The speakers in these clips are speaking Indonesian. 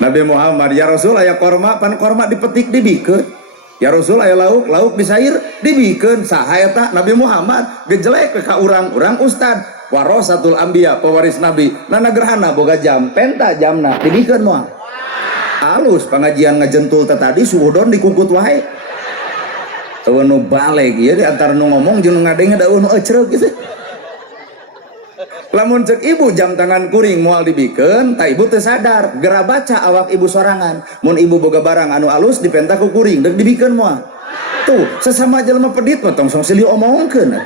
Nabi Muhammad, ya Rasul aya korma, pan korma dipetik dibikeun. Ya Rasul aya lauk, lauk disair dibikeun. Saha eta? Nabi Muhammad gejelek ka urang ustad warasatul anbiya, pewaris nabi. Nana gerhana boga jam, penta jamna dibikeun moal. Alus pengajian ngajentul tadi suudon dikungkut wae. Teu nu baleg ieu di antara nu ngomong jeung nu ngadenge da nu ecreuh gitu. Lamun cek ibu jam tangan kuring moal dibikeun, ta ibu teu sadar, gera baca awak ibu sorangan. Mun ibu boga barang anu alus dipenta ku kuring, deuk dibikeun moal. Tuh, sesama jelema pedit mah tong silih omongkeun.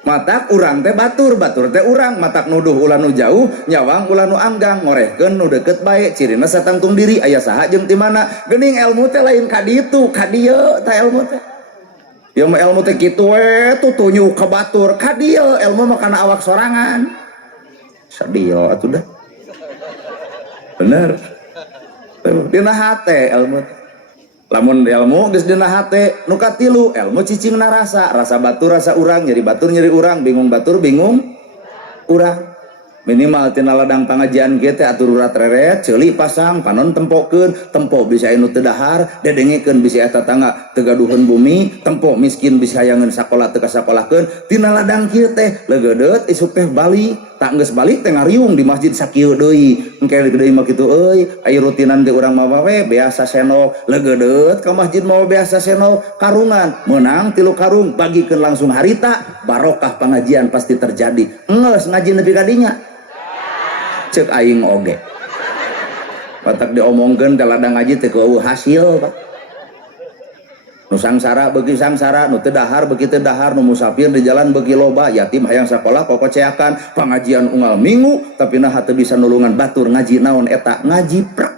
Matak urang teh batur teh urang, matak nuduh ulah nu jauh, nyawang ulah nu anggang, ngorehkeun nu deukeut bae, cirina satangtung diri aya saha jeung ti mana. Geuning ilmu teh lain ka ditu, ka dieu tah ilmu teh. Ya mah ilmu teh kitu we, tutunyu ka batur, ka dieu ilmu mah kana awak sorangan. Sadio atuh dah. Bener. Dina hate ilmu teh. Lamun ilmu geus dina hate, nu katilu ilmu cicingna rasa batur rasa urang, nyeri batur nyeri urang, bingung batur bingung urang. Minimal tina ladang pangajian kieu teh atur urat reret, ceuli pasang, panon tempokeun, tempo bisa anu teu dahar, dedengekeun bisa eta tangga teu gaduheun bumi, tempo miskin bisa hayangeun sakola teu kasakolahkeun. Tina ladang kieu teh leugeudeut isuk teh balik, tak geus balik teh ngariung di masjid sakieu deui. Engke deui mah kitu euy, aya rutinan teh urang mah we biasa senok, leugeudeut ka masjid mah biasa senok, karungan meunang 3 karung bagikeun langsung harita, barokah pengajian pasti terjadi. Geus ngaji nepi ka dinya. Cek aing oge patak diomongkeun teh ladang ngaji teh eueuh hasil Pak. Nu sangsara beuki sangsara, nu teu dahar beuki teu dahar, nu musafir di jalan beuki loba, yatim hayang sakola kokoceakan, pangajian unggal minggu tapi nah teu bisa nulungan batur ngaji naon eta ngaji prak.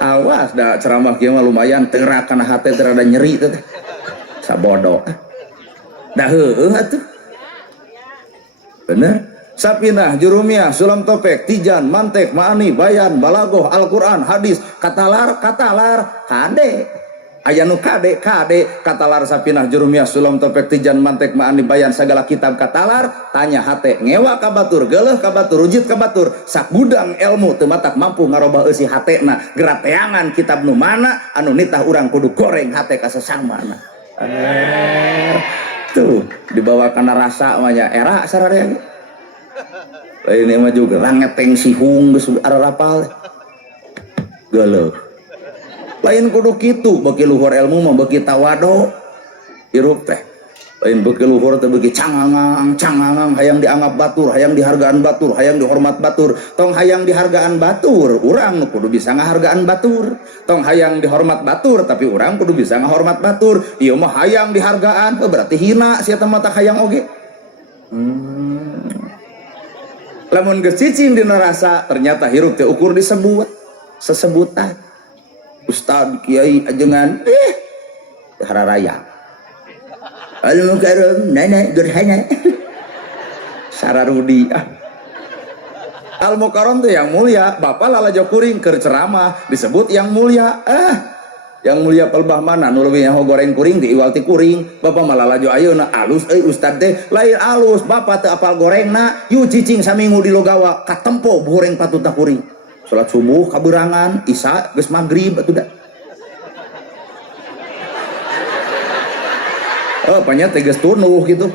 Awas da ceramah kieu mah lumayan teurak kana hate teu rada nyeri teh. Sabodo. Da heueuh atuh. Bener. Sapinah, Jurumiyah, Sulam Topek, Tijan, Mantek, Ma'ani, Bayan, Balagoh, Al-Quran, Hadis, katalar, kade. Aya nu kade, katalar Sapinah, Jurumiyah, Sulam Topek, Tijan, Mantek, Ma'ani, Bayan, segala kitab katalar, tanya hate, ngewa ka batur, geuleuh ka batur, rujit ka batur, sak gudang ilmu teu matak mampu ngarobah eusi hatena, gerateangan kitab nu mana anu nitah urang kudu goreng hate ka sasamana. Tuh, dibawa kana rasa mah nya era sararea. Lain mah juga langeteng sihung geus ararapal geuleuh. Lain kudu kitu, beuki luhur ilmu mah beuki tawado hirup teh. Lain beuki luhur teh beuki cangangang hayang dianggap batur, hayang dihargaan batur, hayang dihormat batur. Tong hayang dihargaan batur, urang kudu bisa ngahargaan batur. Tong hayang dihormat batur, tapi urang kudu bisa ngahormat batur. Ieu mah hayang dihargaan, berarti hina sia teh mah tak hayang oge. Lamun geus cicing dina rasa ternyata hirup teh ukur disebut sesebutan. Ustad kiai ajengan hararaya. Al mukarram nana gerhana. Sararudi. Al mukarram teh yang mulia, bapak lalajo kuring keur ceramah disebut yang mulia. Yang mulia pelbah mana nu leuwih nyaho goreng kuring diiwal ti kuring. Bapak malah laju ayeuna alus ustad teh lain alus, bapak teu apal gorengna. Yu cicing saminggu di Logawa katempo goreng patutna kuring. Salat subuh kaberangan, isya geus magrib atuh da. Panya teh geus tunuh gitu.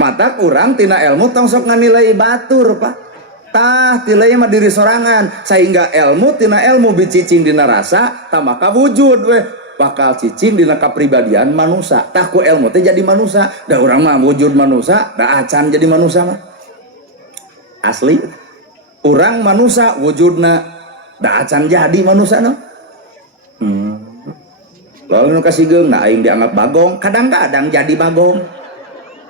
Mata kurang tina ilmu tong sok nganilai batur Pak. Tah tilai mah diri sorangan, sehingga ilmu tina ilmu bicicing dina rasa tah maka wujud we bakal cicing dina kapribadian manusia. Tah ku ilmu teh jadi manusia, da urang mah wujud manusia, da acan jadi manusia mah asli. Urang manusia wujudna, da acan jadi manusia no. Lalu nu kasihgeung na aing dianggap bagong, kadang-kadang jadi bagong.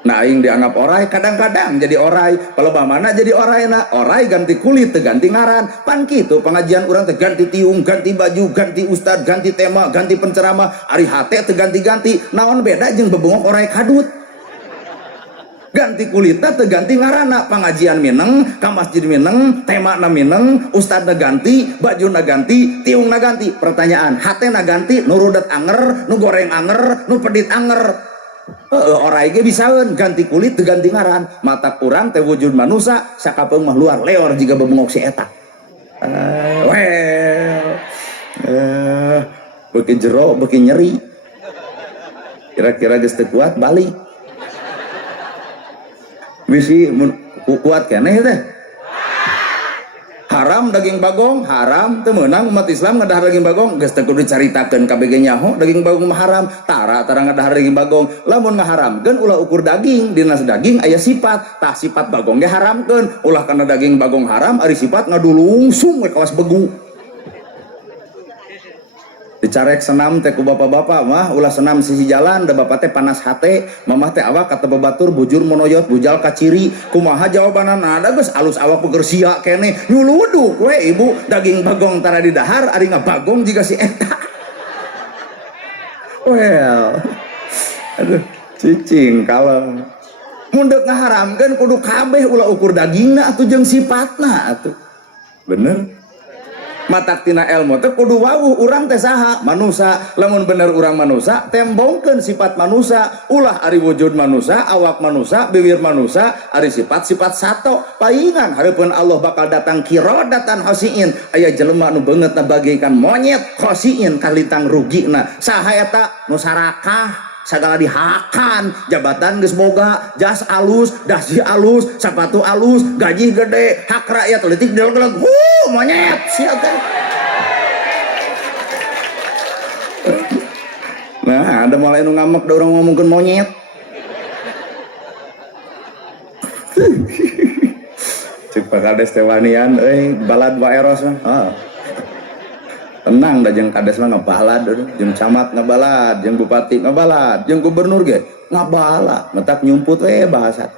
Nah aing dianggap orai, kadang-kadang jadi orai. Kalau mana jadi orai na, orai ganti kulit, ganti ngaran. Pan kitu pengajian urang teh ganti tiung, ganti baju, ganti ustad, ganti tema, ganti penceramah. Ari hate teh ganti-ganti. Naon beda jeung bebongok orai kadut. Ganti kulitna teh ganti ngaranna, pengajian mineng, ka masjid mineng, tema na mineng, ustad na ganti, baju na ganti, tiung na ganti. Pertanyaan, hate na ganti, nu rudet anger, nu goreng anger, nu pedit anger. Orai ge bisaeun ganti kulit teu ganti ngaran, matak urang teh wujud manusia sakapeung mah luar leor jiga bebengok si eta. Beuki jero beuki nyeri, kira-kira geus teu kuat balik bisi kuat keneh teh. Haram daging bagong, haram teu meunang umat Islam ngadahar daging bagong, geus teu kudu dicaritakeun kabeh ge nyaho daging bagong mah haram, tara ngadahar daging bagong. Lamun ngaharamkeun ulah ukur daging, dina daging aya sifat, tah sifat bagong ge haramkeun, ulah kana daging bagong haram ari sifat ngadulungsung we kawas begu. Dicarek senam teh ku bapak-bapak mah ulah senam sisi jalan da bapak teh panas hate, mamah teh awak kata babatur bujur monoyot bujal kaciri, kumaha jawabanana da geus alus awak peuker sia keneh nyuluduk we ibu daging bagong tara didahar ari ngabagong jiga si eta. Well aduh cicing kalem mun deuk ngaharamkeun kudu kabeh ulah ukur dagingna atuh jeung sifatna atuh bener. Matak tina ilmu teh kudu wawuh urang teh saha manusia, lamun bener urang manusia tembongkeun sifat manusia, ulah ari wujud manusia, awak manusia, bibir manusia, ari sifat-sifat sato paingan hareupeun Allah bakal datang kirodatan khosiin, aya jelema nu beungeutna bagaikan monyet khosiin kalintang rugina, saha eta nu sarakah sagala dihakan, jabatan geus boga, jas alus, dasi alus, sepatu alus, gaji gede, hak rakyat leutik dileg-leg, monyet sia teh. Nah, ada mulai nu ngamek da urang ngomongkeun monyet. Cek pakades teh wanian euy balad wa eros mah. Tenang dah jeung kades mah ngabalad, jeung camat ngabalad, jeung bupati ngabalad, jeung gubernur ge ngabalad, metak nyumput we bahasa.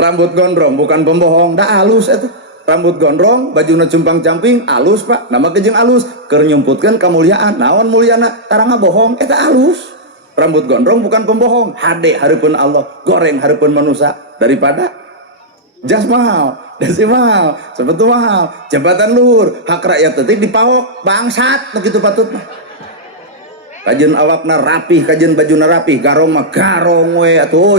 Rambut gondrong bukan pembohong, da alus eta. Rambut gondrong, bajuna cumpang-camping, alus Pak. Nama jeung alus, keur nyumputkeun kamuliaan. Naon muliana? Tara ngabohong, eta alus. Rambut gondrong bukan pembohong, hade hareupeun Allah, goreng hareupeun manusia daripada jas mahal, dasi mahal, sepatu mahal, jabatan luhur, hak rakyat tetik dipaok, bangsat, begitu patut mah. Kajen awakna rapih, kajen bajuna rapih, garong mah garong we atuh,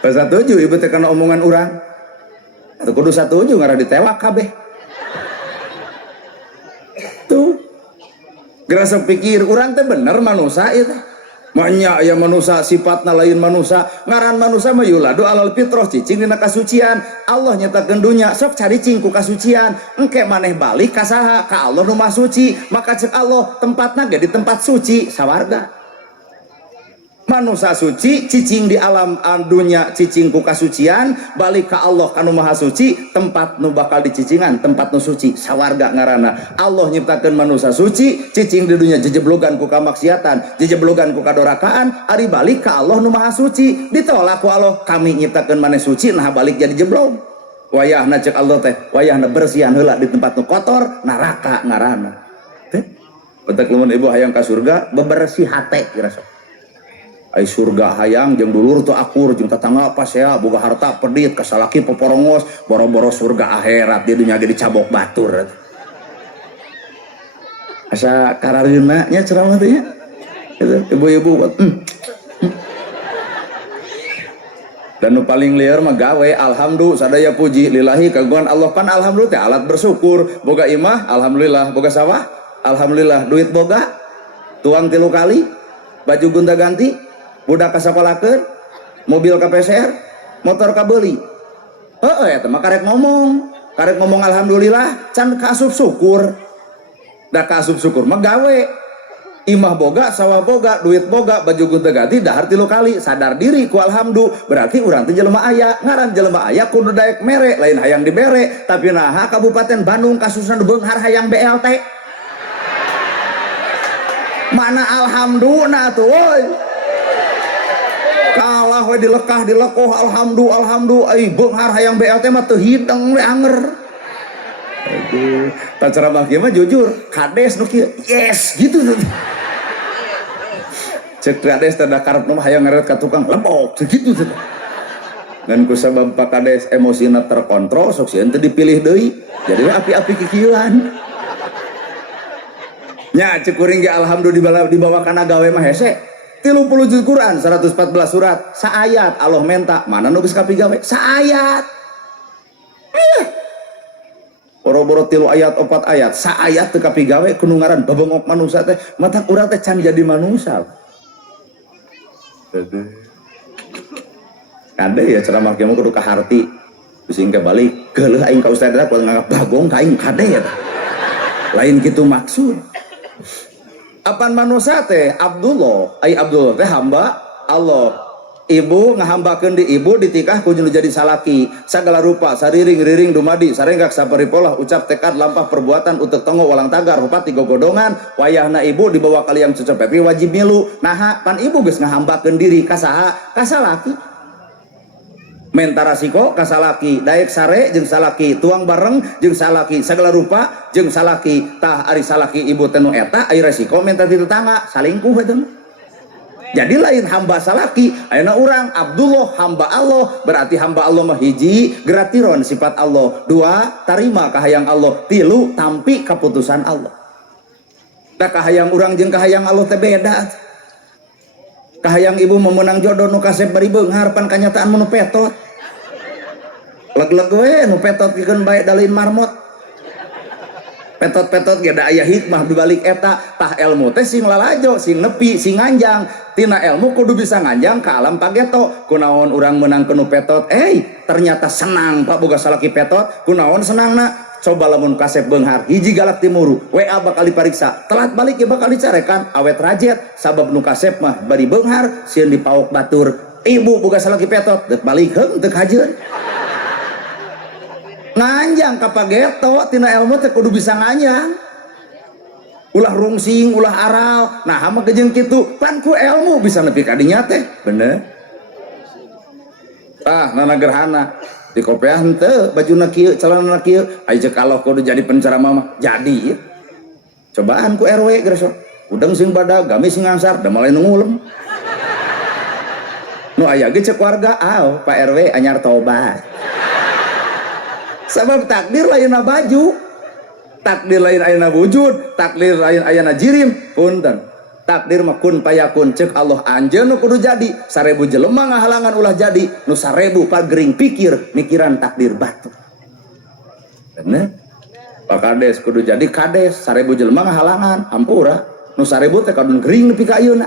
Pas satuju ibu teh kana omongan urang, atau kudu satuju ngarah ditewak kabeh. Tuh, gerasa pikir urang teh bener manusia itu. Manya aya manusia sifatna lain manusia, ngaran manusia mah yuladu alal fitrah cicing dina kasucian. Allah nyatakeun dunya sok caricing ku kasucian, engke maneh balik ka saha? Ka Allah nu Maha Suci. Maka cek Allah tempatna ge di tempat suci sawarga. Manusia suci cicing di alam dunya cicing ku kasucian, balik ka Allah kanu Maha Suci, tempat nu bakal dicicingan tempat nu suci sawarga ngaranna. Allah nyiptakeun manusia suci cicing di dunya jejeblogan ku kamaksiatan, jejeblogan ku kadorakaan, ari balik ka Allah nu Maha Suci, ditolak ku Allah, kami nyiptakeun maneh suci nah balik jadi jeblog. Wayahna cek Allah teh wayahna bersihan heula di tempat nu kotor neraka ngaranna teh. Betek lamun ibu hayang ka surga bebersih hate kira sok. Ai surga hayang jeung dulur tuh akur jeung tatangga pas ya boga harta pedit kasalaki poporongos boro-boro surga akhirat di dunya ge dicabok batur. Asa karareuna nya ceramah teh nya. Ibu-ibu dan nu paling lieur mah gawe alhamdulillah sadaya puji lillahi kagungan Allah kan alhamdulillah teh alat bersyukur boga imah alhamdulillah boga sawah alhamdulillah duit boga tuang 3 kali baju gonta ganti budak kasakolakeun, mobil ka PCR, motor ka beuli. Heueuh eta mah karek ngomong alhamdulillah, can kaasup syukur. Da kaasup syukur mah gawe. Imah boga, sawah boga, duit boga, baju gonta ganti dahar 3 kali, sadar diri ku alhamdulillah. Berarti urang teh jelema aya, ngaran jelema aya kudu daek mere, lain hayang dibere, tapi naha Kabupaten Bandung kasusna beunghar hayang BLT. Mana alhamdulillah tuh woi. Kalah we dilekah dilekoh alhamdulillah ai beunghar hayang BLT mah teu hideng we anger. Aduh, ta ceramah kieu mah jujur, kades nu kieu yes gitu. Cek kades teh da karep mah hayang ngeret ka tukang lembok gitu teh. Dan kusabab Pak Kades emosina terkontrol sok sieun teh dipilih deui. Jadi api-api kikieuan. nya cek kuring ge alhamdulillah dibawa kana gawe mah hese 30 juz Quran 114 surat saayat Allah menta mana nu geus kapigawe saayat boro-boro 3 ayat 4 ayat saayat teu kapigawe kudu ngaran babengok manusia teh mata urang teh can jadi manusia kade ya ceramah kieu kudu kaharti bising ke balik geuleuh aing ka ustad kudu nganggap bagong ka aing kade ya lain kitu maksud apan manusia teh Abdullah teh hamba Allah ibu ngahambakeun di ibu ditikah kudu jadi salaki sagala rupa sariring-riring dumadi sarenggak saparipolah ucap tekad lampah perbuatan utek tongo walang tagar rupati gogodongan wayahna ibu dibawa kalian cucopepi wajib milu naha pan ibu geus ngahambakeun diri ka saha ka salaki mentara siko ka salaki daek sare jeung salaki tuang bareng jeung salaki sagala rupa jeung salaki tah ari salaki ibu teh nu eta aya resiko menta di tetangga salingkuh eta jadi lain hamba salaki ayeuna urang Abdullah hamba Allah berarti hamba Allah mah hiji gratiron sifat Allah dua tarima kahayang Allah tilu tampi keputusan Allah da kahayang urang jeung kahayang Allah teh beda kahayang ibu memenang jodoh nu kasep bari beunghar pan kanyataan nu petot leg-leg we nu petot pikeun bae dalin marmot petot-petot ge da aya hikmah dibalik eta tah ilmu teh sing lalajo sing nepi sing nganjang tina ilmu kudu bisa nganjang ka alam pageto kunaon urang meunang nu petot ternyata senang Pak boga salaki petot kunaon senangna coba lamun kasep beunghar hiji galak timuru WA bakal dipariksa telat balik ya bakal dicarekan awet rajet sabab nu kasep mah bari beunghar sieun dipaok batur ibu boga salaki petot deuk balik heung teu kajeun nganjang ka pageto tina ilmu teh kudu bisa nganjang ulah rungsing ulah aral nah mah gejeung kitu pan ku ilmu bisa nepi ka dinya teh bener nana gerhana di kopiah henteu bajuna kieu celanana kieu aja kalau kudu jadi penceramah mah jadi ya. Cobaan ku RW geus udang sing badag gamis sing ngangsar da mulai ngulem nu aya ge cek warga Pak RW anyar tobat sabab takdir lain baju takdir lain ayana wujud takdir lain ayana jirim punten takdir mah kun payakun cek Allah anjeun kudu jadi 1000 jelema ngahalangan ulah jadi nu 1000 pagering pikir mikiran takdir batu bener Pak Kades kudu jadi kades 1000 jelema ngahalangan ampura nu 1000 teh kadun gering nepi ka ayeuna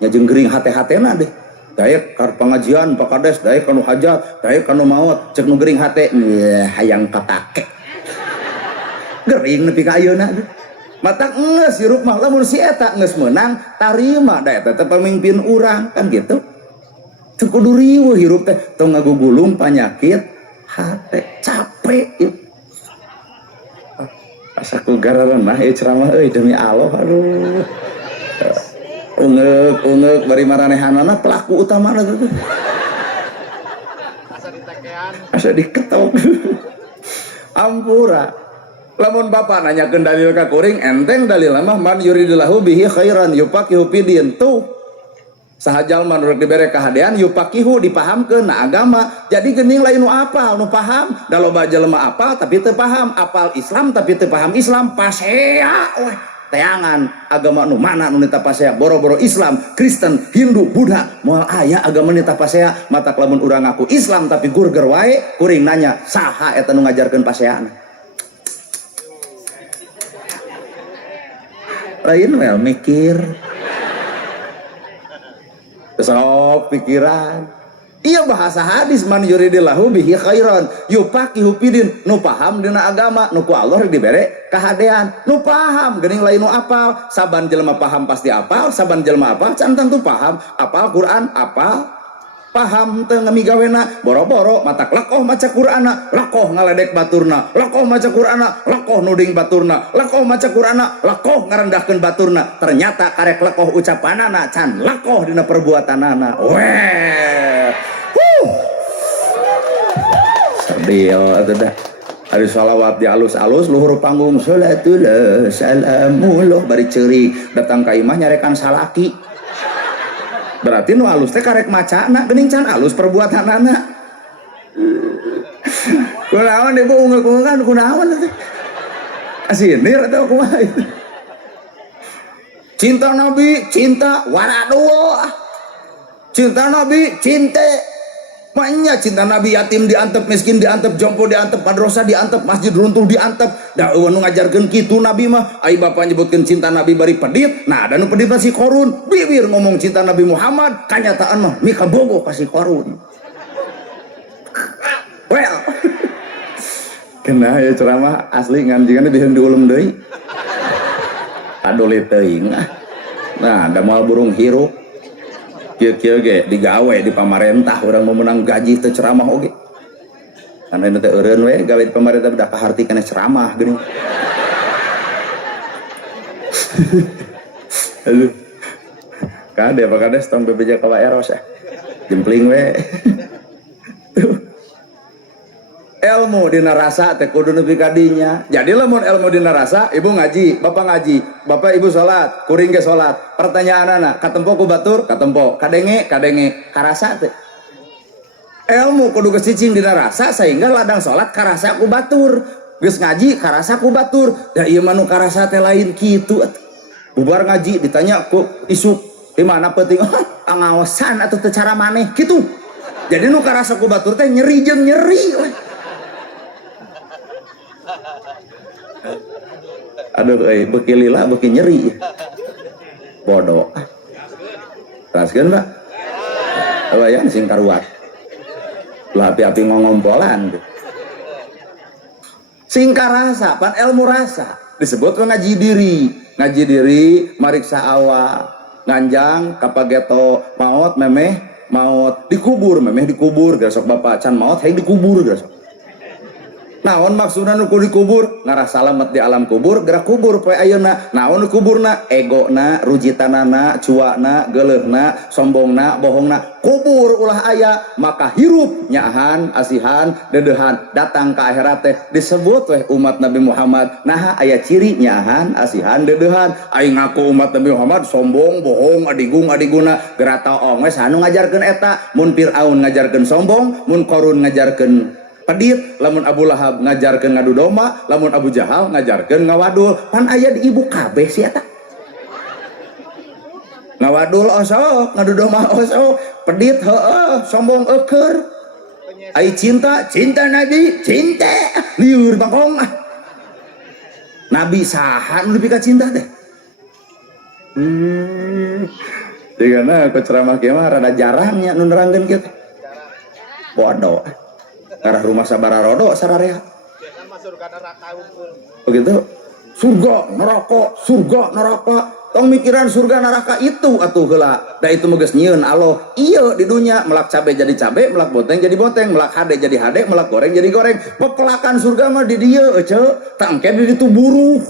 nya jeung gering hate-hatena deh daek ka pengajian Pak Kades daek kanu hajat daek kanu maot cek nu gering hate hayang kapake gering nepi ka ayeuna deh mata nges hirup mah lamun si eta nges menang tarima da eta teh pamimpin urang kan gitu teu kudu riweuh hirup teh tong ngagugulung panyakit hate capek asaku gararenah ceramah demi Allah aduh ungek bari maranehanana pelaku utamana tuh asa diketok ampura lamun bapak nanyakeun dalil ka kuring enteng dalil mah man yuridillahu bihi khairan yufaqihu fidin tuh saha jalma nu dibere kahadean yufaqihu dipahamkeun na agama jadi geuning lain nu apal nu paham da loba jelema apal tapi teu paham apal Islam tapi teu paham Islam pasea weh teangan agama nu mana nu nita pasea boro-boro Islam Kristen Hindu Buddha moal aya agama nita pasea mata lamun urang ngaku Islam tapi gurger wae kuring nanya saha eta nu ngajarkeun paseana lain well mikir besok pikiran iya bahasa hadis man yuridillahu bihi khairan yufaqihu fidin nu paham dina agama nu ku Allah dibere kahadean nu paham geuning lain nu apal saban jelema paham pasti apal saban jelema apal can tentu paham apal Quran apal paham teu ngamigawena boro-boro matak lakoh maca Qur'ana lakoh ngaledek baturna lakoh maca Qur'ana lakoh nuding baturna lakoh maca Qur'ana lakoh ngarendahkeun baturna ternyata karek lakoh ucapanana can lakoh dina perbuatanana weh sadio atuh dah hari shalawat di alus-alus luhur panggung salatullah salamullah bari ceurik datang ka imah nyarekan salaki berarti nu alus teh karek macana geuning can alus perbuatanana kunaon ibu ungek-ungekan kunaon teh asinir atau kumaha itu cinta Nabi cinta waradua, cinta Nabi cinta maknya cinta Nabi yatim diantep, miskin diantep, jompo diantep, madrasah diantep, masjid runtuh diantep. Da eueuh nu ngajarkeun kitu Nabi mah. Ai bapa nyebutkeun cinta Nabi bari pedit. Nah, da nu pedit mah si Korun. Bibir ngomong cinta Nabi Muhammad, kanyataan mah mika bogo ka si Korun. Well. Kena ya ceramah asli nganjingan biheun diulem deui. Adolit teuing. Nah, da moal burung hirup. Kieu ge digawe di pamarentah urang mau menang gaji teu ceramah oge. Karena itu eureun we gawe di pamarentah udah kaharti kana ceramah geuning. Aduh. Kade apa kade tong bebeja ka Eros ya. Jempling we. Ilmu dina rasa teh kudu nepi ka dinya. Jadi lamun ilmu dina rasa, ibu ngaji, bapak ngaji, bapak ibu salat, kuring ge salat. Pertanyaanana, katempo ku batur, katempo, kadenge, karasa teh. Ilmu kudu geus cicing dina rasa sehingga ladang salat karasa ku batur. Geus ngaji karasa ku batur. Da ieu mah nu karasa teh lain kitu. Bubar ngaji ditanya ku isuk, di mana penting? Pangaosan atuh teu cara maneh kitu. Jadi nu karasa ku batur teh nyeri jeung nyeri we. Aduh, beki lila, beki nyeri. Bodoh. Raskeun, Mbak. Awayan sing karuat. Lah api-api ngompolan. Sing karasa, pan ilmu rasa. Disebut ngaji diri. Ngaji diri, mariksa awak. Nganjang, kapageto, maot, memeh, maot. Dikubur, memeh dikubur. Gasok bapak can maot, hay dikubur. Gasok. Naon maksudna nu dikubur ngarah salamet di alam kubur gerak kubur poe ayeuna. Naon kuburna egona, rujitanana, cuana, geuleuhna, sombongna, bohongna kubur ulah aya maka hirup nyahan asihan dedeuhan datang ka akhirat teh disebut weh umat Nabi Muhammad. Nah aya ciri nyahan asihan dedeuhan. Aing ngaku umat Nabi Muhammad sombong bohong adigung adiguna geura taong we sanu ngajarkeun eta. Mun Firaun ngajarkeun sombong, mun Qarun ngajarkeun pedit, lamun Abu Lahab ngajarkeun ngadu domba, lamun Abu Jahal ngajarkeun ngawadul. Pan aya di ibu kabeh sia eta. Ngawadul osok, ngadu domba osok, pedit heueuh, sombong eukeur. Ai cinta Nabi, cinta liur bangkong. Nabi saha nu lebih ka cinta teh? Digana ku ceramah kieu mah rada jarang nya nu nerangkeun kieu teh. Bodoh. Arah rumah sabararodo sararea. Begitu surga neraka tong mikiran surga neraka itu atuh heula. Da itu mah geus nyieun Allah. Ieu di dunya melak cabe jadi cabe, melak boteng jadi boteng, melak hade jadi hade, melak goreng jadi goreng. Pepelakan surga mah di dieu euceu, tangke di ditu buruh.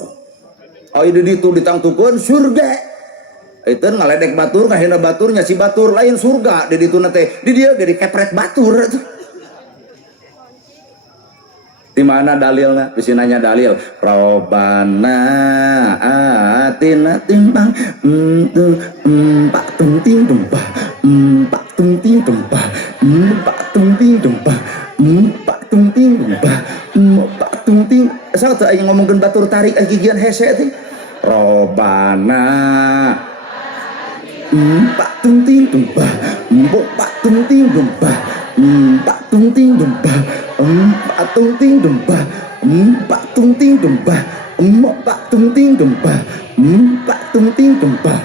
Ai di ditu ditangtukeun surga. Itu ngaledek batur, ngahina batur nya si batur lain surga di ditu teh. Di dieu ge dikepret batur atuh. Di mana dalilnya? Bisa nanya dalil. Robana atina timbang empat tunting tumpah empat tunting tumpah empat tunting tumpah empat tunting tumpah empat tunting. Asal tuh aja ngomongin batur tarik gigian hese teh. Robana empat tunting tumpah empat tunting tumpah empat tunting tumpah empat tunting tumpah empat tunting tumpah empat tunting tumpah empat tunting tumpah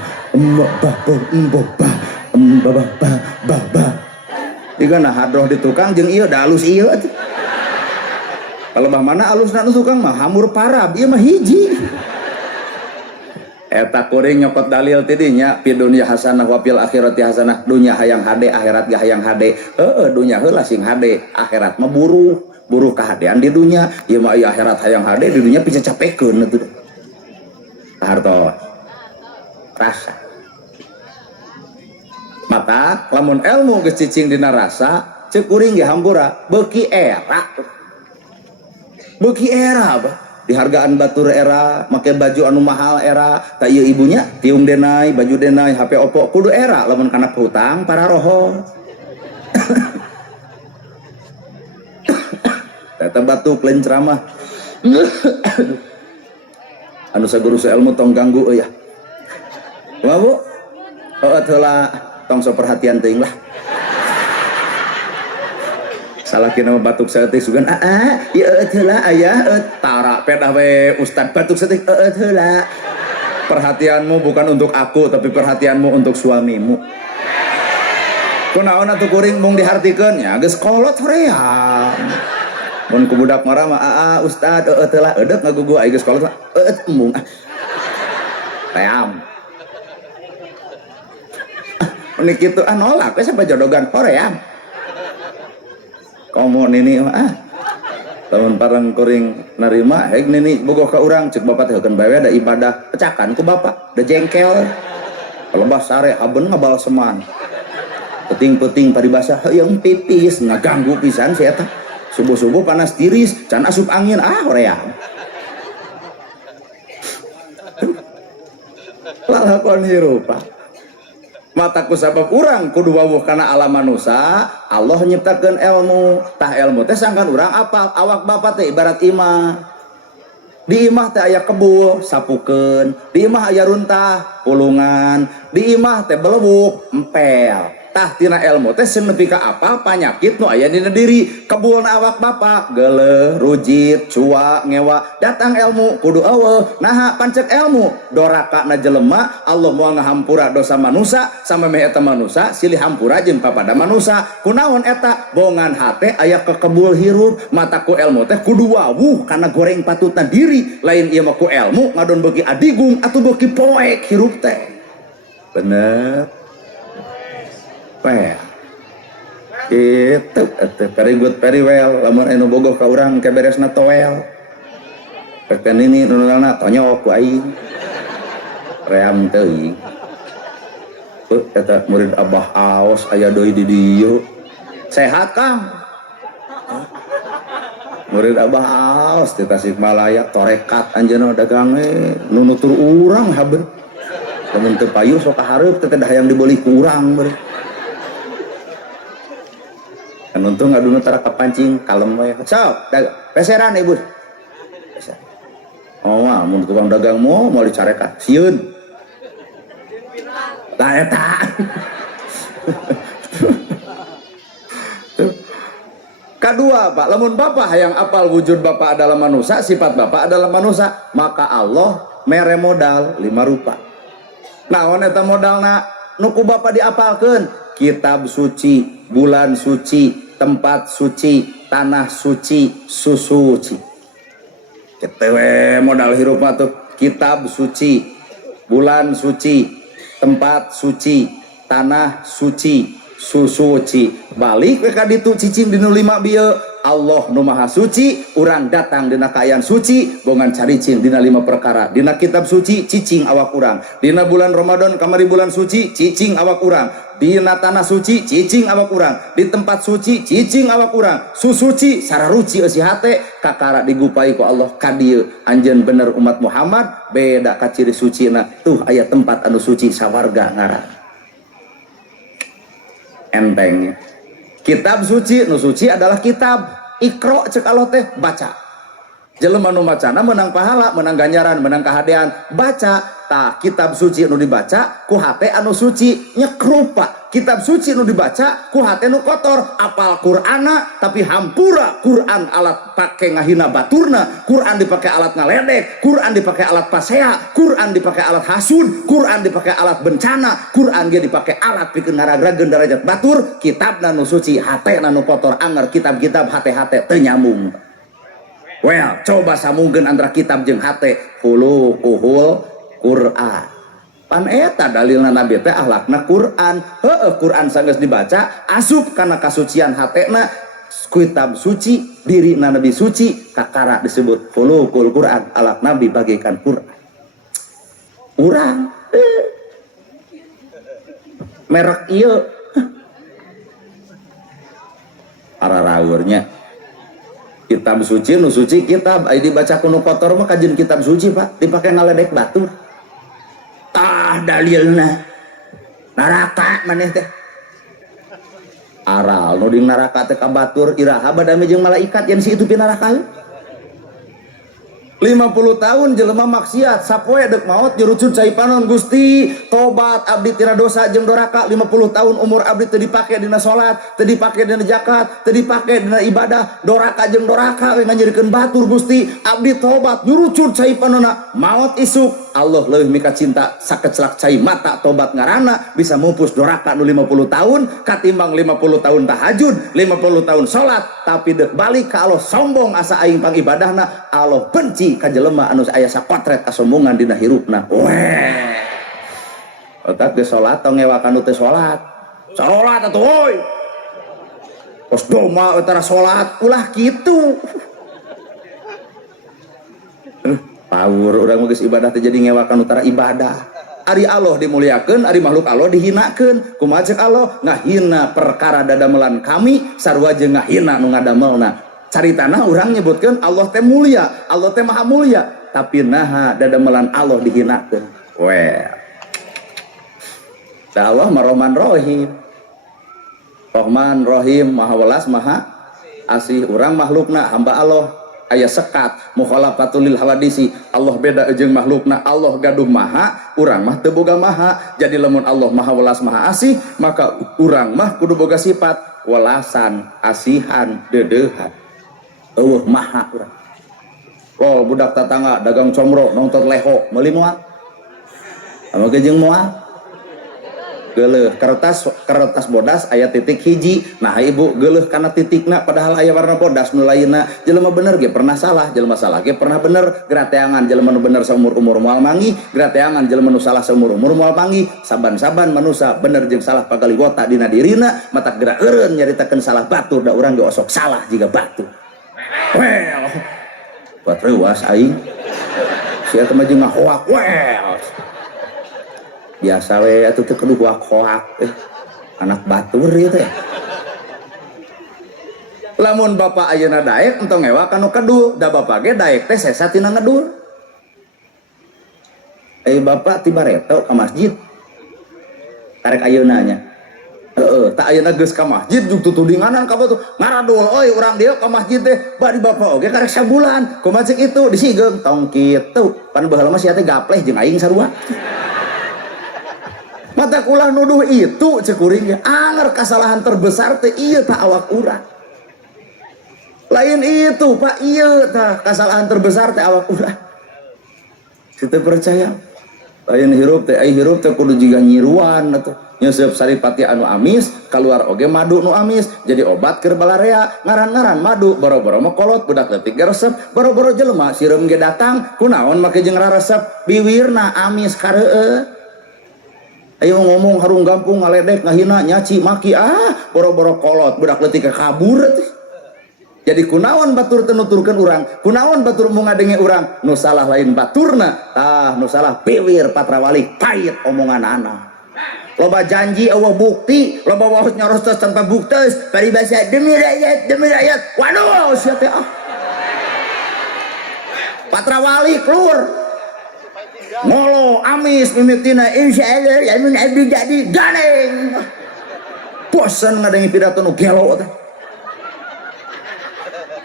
Iga nah hadroh di tukang jeung ieu da alus ieu atuh. Kalau bah mana alusna nu tukang mah hamur parab ieu mah hiji. Eta kuring nyokot dalil tidinya fi dunya hasanah wa fil akhirati hasanah. Dunya hayang hade, akhirat ge hayang hade. Dunya heula sing hade, akhirat mah buruh kahadean di dunya. Ieu mah aya akhirat hayang hade, di dunya pice capekeun atuh. Hartos rasa. Maka lamun ilmu geus cicing dina rasa, ceuk kuring ge hampura beuki era. Beuki era bah. Dihargaan batur era, make baju anu mahal era, tak iya ibunya tiung denai, baju denai, HP Oppo kudu era, lamun kana hutang para roho. Eta batuk lain ceramah. Anu saguru ilmu tong ganggu ya. Bu heula tong so perhatian teuing lah salaki nama batuk saeutik sugan ieu heula aya tara pedah we ustad batuk saeutik heula perhatianmu bukan untuk aku tapi perhatianmu untuk suamimu kunaon atuh kuring mung dihartikeun nya geus kolot hoream mun ku budak marah mah ustad heula eudeup ngagugu ai geus kolot embung ream ini gitu nolak we sampai jodogan hoream komo nini tahun parang kuring narima hek nini bogoh ka urang cek bapak teh bae da ibadah pecakan ku bapak da jengkel lebah sare habeun ngabal seman peting-peting paribasa heuyeung pipis ngaganggu pisan si eta subuh-subuh panas tiris can asup angin hoream lalakon hirupa mataku sabab urang kudu wawuh kana alam manusia Allah nyiptakeun ilmu tah ilmu teh sangkan urang apal awak bapak teh ibarat imah di imah teh aya kebul sapukeun di imah aya runtah pulungan di imah teh belewuk empel tah tina ilmu teh nepi ka apa panyakit nu aya dina diri kebulna awak bapak geuleuh rujit cua ngewa datang ilmu kudu eueuh naha pancek ilmu dorakana jelema Allah moal ngahampura dosa manusia sama meh eta manusia silih hampura jeung papada manusia kunaon eta bongan hate aya ke kebul hirup mataku ilmu teh kudu wawuh kana goreng patutna diri lain ieu mah ku ilmu ngadon beuki adigung atuh beuki poek hirup teh bener itu very good very well lamun anu bogoh ka urang keberesna toel peken ini nunana tonyok ku aing ream teuing eta murid Abah Aos aya deui di dieu sehat Kang murid Abah Aos di Tasikmalaya torekat anjeunna dagang nu nutur urang haben lamun teu payu sok kahareup teh dah hayang dibeli ku urang beuh untung ngaduna tara kapancing kalem we sok peseran ibu peser mah mun tukang dagang mau dicarekan sieun tah eta kadua Pak lamun bapak hayang apal wujud bapak adalah manusia sifat bapak adalah manusia maka Allah mere modal 5 rupa naon eta modalna nu ku bapak diapalkeun kitab suci bulan suci tempat suci, tanah suci, suci. Kita modal hirup tuh kitab suci, bulan suci, tempat suci, tanah suci, suci. Balik ke kaditu cicing dinu 5 bieu Allah nu maha suci urang datang dina kaayaan suci bongan caricing dina 5 perkara dina kitab suci cicing awak urang dina bulan Ramadan kamari bulan suci cicing awak urang dina tanah suci cicing awak urang di tempat suci cicing awak urang susuci sararuci eusi hate kakara digupai ku Allah ka dieu anjeun bener umat Muhammad beda ka ciri sucina tuh aya tempat anu suci sawarga ngaran entengnya kitab suci nu suci adalah kitab Iqra cek Allah teh baca jelema nu macana menang pahala menang ganjaran menang kahadean baca tah kitab suci nu dibaca ku hate anu suci nyekrupa kitab suci nu dibaca ku hate nu kotor apal Qur'ana tapi hampura Qur'an alat pake ngahina baturna Qur'an dipake alat ngaledek Qur'an dipake alat pasea Qur'an dipake alat hasud Qur'an dipake alat bencana Qur'an ge dipake alat pikeun ngaragrageun derajat batur kitabna nu suci hate nu kotor anger kitab-kitab hate-hate teu nyambung. Well, coba sambungkeun antara kitab jeung hate hulu kuhul Qur'an. Pan eta dalilna nabi teh ahlakna Qur'an. Heueuh Qur'an sanggeus dibaca asup kana kasucian hatena kitab suci dirina nabi suci kakara disebut hulu kul Qur'an alak nabi bagaikan Qur'an. Urang merek ieu araraurnya kitab suci nu suci kitab ai dibaca kuno kotor mah kajen kitab suci Pak dipake ngaledek batur tah dalilna neraka maneh teh aral nu di neraka teh ka batur iraha badami jeung malaikat yang si itu pi neraka 50 tahun jelema maksiat sapoe dek maot jurucun cai panon Gusti tobat abdi tina dosa jeung doraka. 50 tahun umur abdi teu dipake dina salat, teu dipake dina zakat, teu dipake dina ibadah, doraka jeung doraka we ngajadikeun batur Gusti. Abdi tobat jurucun cai panonna maot isuk Allah leuwih mika cinta sakecelak cai mata tobat ngaranna bisa mumpus doraka nu 50 tahun katimbang 50 tahun tahajud, 50 tahun salat tapi dek balik ka Allah sombong asa aing pang ibadahna. Allah benci ka jelema anu aya sapotret kasombongan dina hirupna. Weh. Otak ge salat tong ngewakan teu salat. Salat atuh euy. Pos doma utara salat ulah kitu. Pawur urang geus ibadah teh jadi ngewakan utara ibadah. Ari Allah dimuliakeun, ari makhluk Allah dihinakeun. Kumaha ceuk Allah? Ngahina perkara dadamelan kami sarua jeung ngahina nu ngadamelna. Caritana urang nyebutkeun Allah teh mulia, Allah teh maha mulia, tapi naha dadamelan Allah dihinakeun. Weh. Da Allah Rahman Rahim. Rahman Rahim maha welas maha asih. Urang makhlukna hamba Allah aya sekat mukhalafatul lil hawadisi. Allah beda jeung makhlukna. Allah gaduh maha, urang mah teu boga maha. Jadi lamun Allah maha welas maha asih, maka urang mah kudu boga sifat welasan, asihan, deudeuhan. Eueuh maha urang. Oh budak tatangga dagang comro nongtot leho meuli moal. Anu ge jeung moal. Geuleuh kertas bodas aya titik hiji. Nah ibu geuleuh kana titikna padahal aya warna bodas nu lainna. Jelema bener ge pernah salah, jelema salah ge pernah bener. Gerateangan jelema nu bener saumur-umur moal manggih, gerateangan jelema nu salah saumur-umur moal panggih. Saban-saban manusia bener jeung salah pagaliwota dina dirina, matak geura eureun nyaritakeun salah batur da urang ge osok salah jiga batur. Well, buat rewas aing. Si eta mah jeung ngahoak well. Biasa we atuh teh kudu hoak-hoak anak batur ieu teh. Lamun bapak ayeuna daek entong ngewa kanu kedul, da bapak ge daek teh sesa tina ngedul. Bapak tiba reto ka masjid. Karek ayeuna nya. Tak ayeuna geus ka masjid jug tutudinganan ka batu. Ngaradul euy urang dieu ka masjid teh bari bapak oge karek sabulan. Kumaha ceuk itu disigeuh tong kitu. Pan baheula mah sia teh gapleh jeung aing sarua. Mata kulah nuduh itu cek kuring ge anger kesalahan terbesar teh ieu tah awak urang. Lain itu Pak ieu tah kesalahan terbesar teh awak urang. Kita percaya lain hirup teh ai hirup teh kudu jiga nyiruan atuh. Nyeuseub saripati anu amis keluar oge madu nu amis jadi obat keur balarea. Ngaran-ngaran madu boro-boro mah kolot budak leutik ge resep boro-boro jelema sireum ge datang kunaon make jeung raresep biwirna amis kareueuh. Ayo ngomong harung gampung ngaledek ngahina nyaci maki boro-boro kolot budak leutik kabur teh. Jadi kunaon batur teu nuturkeun urang, kunaon batur mau ngadenge urang, nu salah lain baturna, tah nu salah piwir patrawali pait omonganana. Loba janji eueuh bukti, loba waos nyorostos tanpa buktes, paribasa demi rakyat. Waduh sia teh patrawali keluar. Ngolo amis mimitina insyaallah yamin abdi jadi ganeng. Bosan ngadengi pidato nu gelo teh.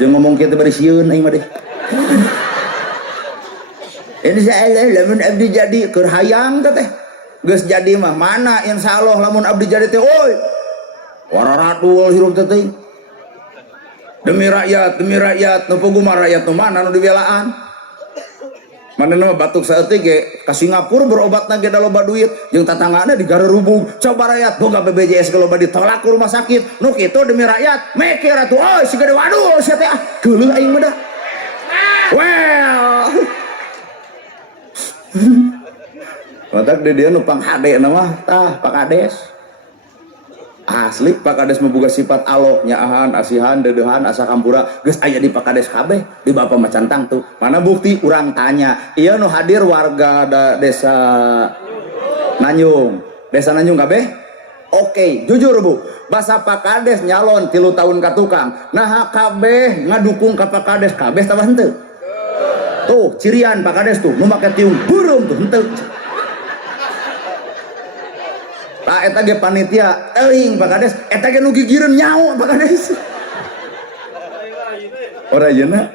Jeung ngomong kitu bari sieun aing mah deh. Insyaallah lamun abdi jadi keur hayang teh. Geus jadi mah mana insyaallah lamun abdi jadi teh oi. Wararadul hirup teh teuing. Demi rakyat nu pungguman rakyat nu mana nu dibelaan. Mana nama batuk saeutik ge ka Singapura berobat ge da loba duit jeung tatanggana di Garerubung coba rakyat boga BPJS ge loba ditolak ke rumah sakit nu kitu demi rakyat mikir atuh euy si gede waduh sia teh geuleuh aing mah dah well matak di dieu nu pang hade na mah tah Pak Kades asli Pak Kades membuka sifat Allah nyaahan asihan dedeuhan asa kampura geus aya di Pak Kades kabeh di Bapak Macantang tuh mana bukti urang tanya ieu nu hadir warga desa Nanyung kabeh oke jujur Bu basa Pak Kades nyalon 3 tahun ka tukang nah kabeh ngadukung ka Pak Kades kabeh tah henteu tuh cirian Pak Kades tuh nu make tiung burung tuh henteu. Pak eta ge panitia euing Pak Kades eta ge nu gigireun nyaho Pak Kades ora ayeuna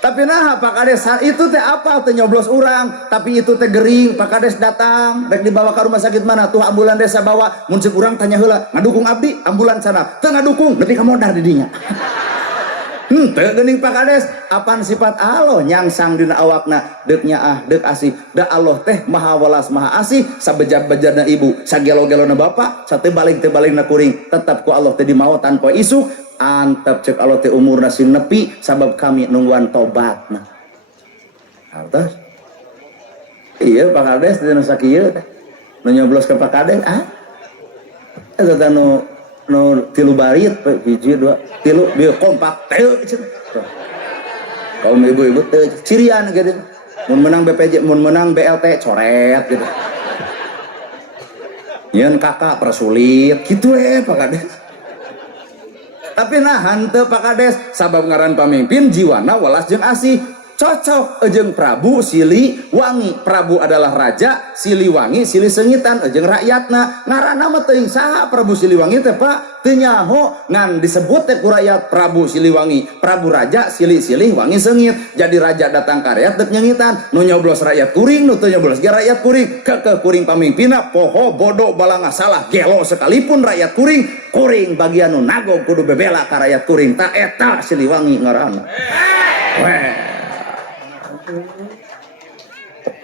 Tapi nah Pak Kades itu teh apa teh nyoblos orang, tapi itu teh gering. Pak Kades datang rek dibawa ke rumah sakit mana tuh ambulan desa bawa mun ceuk urang tanya heula ngadukung abdi ambulan sana teu ngadukung nepi ka modar di dinya. Teu geuning Pak Kades apaan sifat Allah nyangsang dina awakna deuk nyaah deuk asih da Allah teh maha welas maha asih sabejat-bejatna ibu sagelo-gelona bapa sateu teu balikna kuring tetep ku Allah teh dimaotan poe isuk antep cek Allah teh umurna sing nepi sabab kami nungguan tobatna. Artos iya Pak Kades dina sakieu teh nu nyoblos ka Pak Kades eta nu tilu barit hiji dua tilu dia kompak teu kaum ibu-ibu teu cirian gitu mun menang BPJ mun menang BLT coret gitu nyeun kakak persulit gitu Pak Kades. Tapi nah henteu Pak Kades sabab ngaran pamimpin jiwana welas jeung asih cocok jeung Prabu Siliwangi. Prabu adalah raja, Siliwangi silih sengitan jeung rakyatna. Ngaranna mah teuing saha Prabu Siliwangi teh Pak? Teu nyaho ngan disebut teh ku rakyat Prabu Siliwangi. Prabu raja silih-silih wangi sengit. Jadi raja datang ka rakyat teu nyengitan. Nu nyoblos rakyat kuring, nu teu nyoblos ge rakyat kuring. Kekeh kuring pamimpinna poho bodoh balanga salah gelo sekalipun rakyat kuring, kuring bagian nu nagog kudu bebela ka rakyat kuring. Ta eta Siliwangi ngaranna. Weh.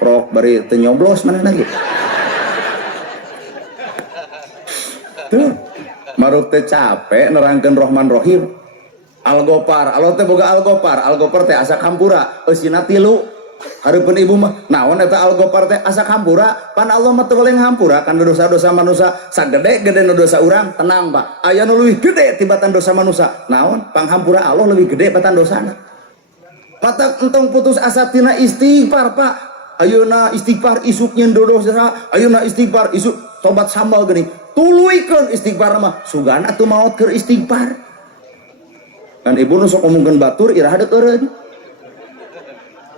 Prok bari teu nyoblos mana lagi tuh maruk teh capek nerangkeun Rahman Rohim Algopar Allah teh boga Algopar teh asa kampura eusina 3 hareupeun ibu mah naon eta Algopar teh asa kampura pan Allah mah teu boleh ngampura kan dosa-dosa manusia sagede-gede dosa urang tenang Pak aya nu leuwih gede tibatan dosa manusia naon panghampura Allah leuwih gede batan dosana patak entong putus asa tina istighfar Pak ayeuna istighfar isuk nyen dosa ayeuna istighfar isuk tobat sambal geuning tuluikeun istighfar mah sugan atuh maot keur istighfar kan ibu nu sok ngomongkeun batur iraha deuk eureun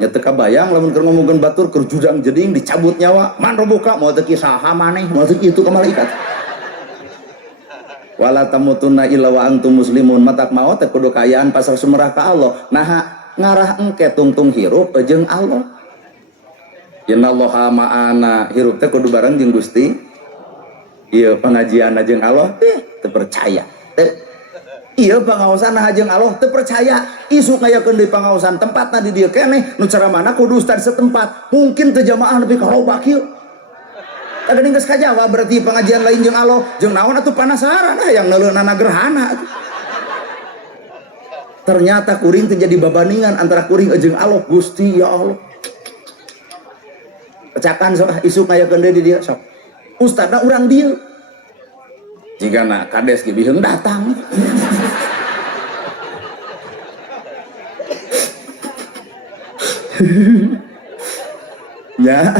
nya teu kabayang lamun keur ngomongkeun batur keur judang jeding dicabut nyawa man robuka moal teu saha maneh moal teu kitu ka malaikat wala tamutunna illa wa antum muslimun matak maot teh kudu kayaan pasar sumerah ka Allah nah ngarah engke tungtung hirup jeung Allah innallaha ma'ana hirup teh kudu bareng jeung Gusti ieu pengajianna jeung Allah teu percaya teu ieu pangaosan jeung Allah teu percaya isuk ngayakeun deui pangaosan tempatna di dieu keneh nu ceramahna kudu ustad setempat mungkin teu jamaah nepi ka loba kieu tadi geus kajawab berarti pengajian lain jeung Allah jeung naon atuh panasaran yang neuleunana gerhana ternyata kuring terjadi babandingan antara kuring jeung Allah Gusti ya Allah pecakan sok isuk ngayakeun deui di dieu sok ustadna urang dieu jigana Kades ge biheung datang ya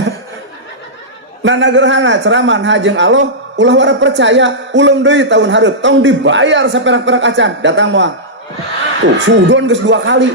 nana gerhana ceramah jeung Allah ulah wara percaya ulem deui tahun hareup tong dibayar saperak-perak acan datang moal tuh sudon geus 2 kali